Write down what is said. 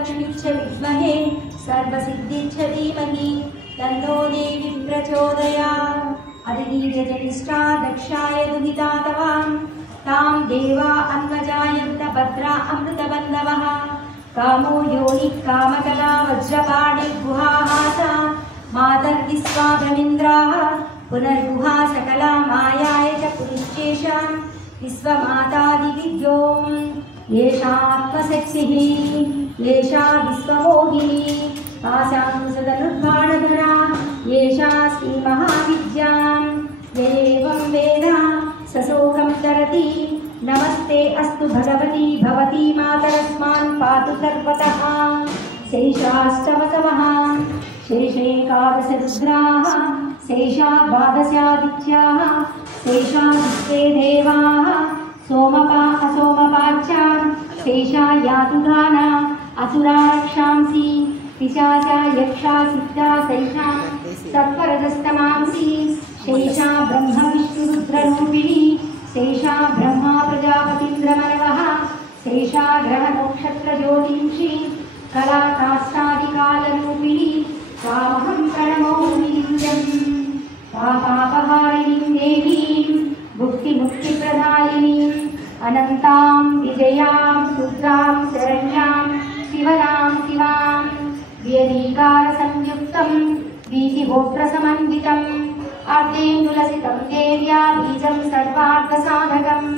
लक्ष्मीश्च विद्महे सर्वसिद्धिश्च धीमहि तन्नो देवी प्रचोदयात्। अधिनीयजनिष्ठा दक्षाय दुहिता तवां तां देवा अन्वजायन्त भद्रा अमृतबन्धवः। कामो योनिः कामकला वज्रपाणिर्गुहासा मातर्विश्वाभमिन्द्राः पुनर्गुहा सकला मायाय च पुरुषेषां विश्वमातादिविद्यों। येषात्मशक्तिः येषा विश्वमोहिनी पाशांकुशधनुर्बाणधरा येषा श्रीमहाविद्यां। एवं वेद सशोकं तरति नमस्ते अस्तु भगवती भवती मातरस्मान् पातु सर्वतः। शेषाष्टमतमः शेषैकादशरुद्राः शेषा द्वादशादित्याः शेषा विश्वे देवाः सोमपा असोमपाच्च शेषा यातुगाना असुरा रक्षांसि पिशाचा यक्षा सिद्धा शेषा सत्वरजस्तमांसि शेषा ब्रह्म विष्णुरुद्ररूपिणी शेषा ब्रह्मा प्रजापतीन्द्रमनवः शेषा ग्रहनक्षत्रज्योतिंषि कलाकाष्ठादिकालरूपिणी तामहं प्रणमोमि नित्यं। पापापहारिणीं देवीं भुक्तिमुक्तिप्रदायिनीं अनन्तां विजयां रुद्रां शरण्यां शिवनां शिवां। व्यधिकारसंयुक्तं वीतिगोत्रसमन्वितम् अर्धेन्दुलसितं देव्या बीजं सर्वार्थसाधकम्।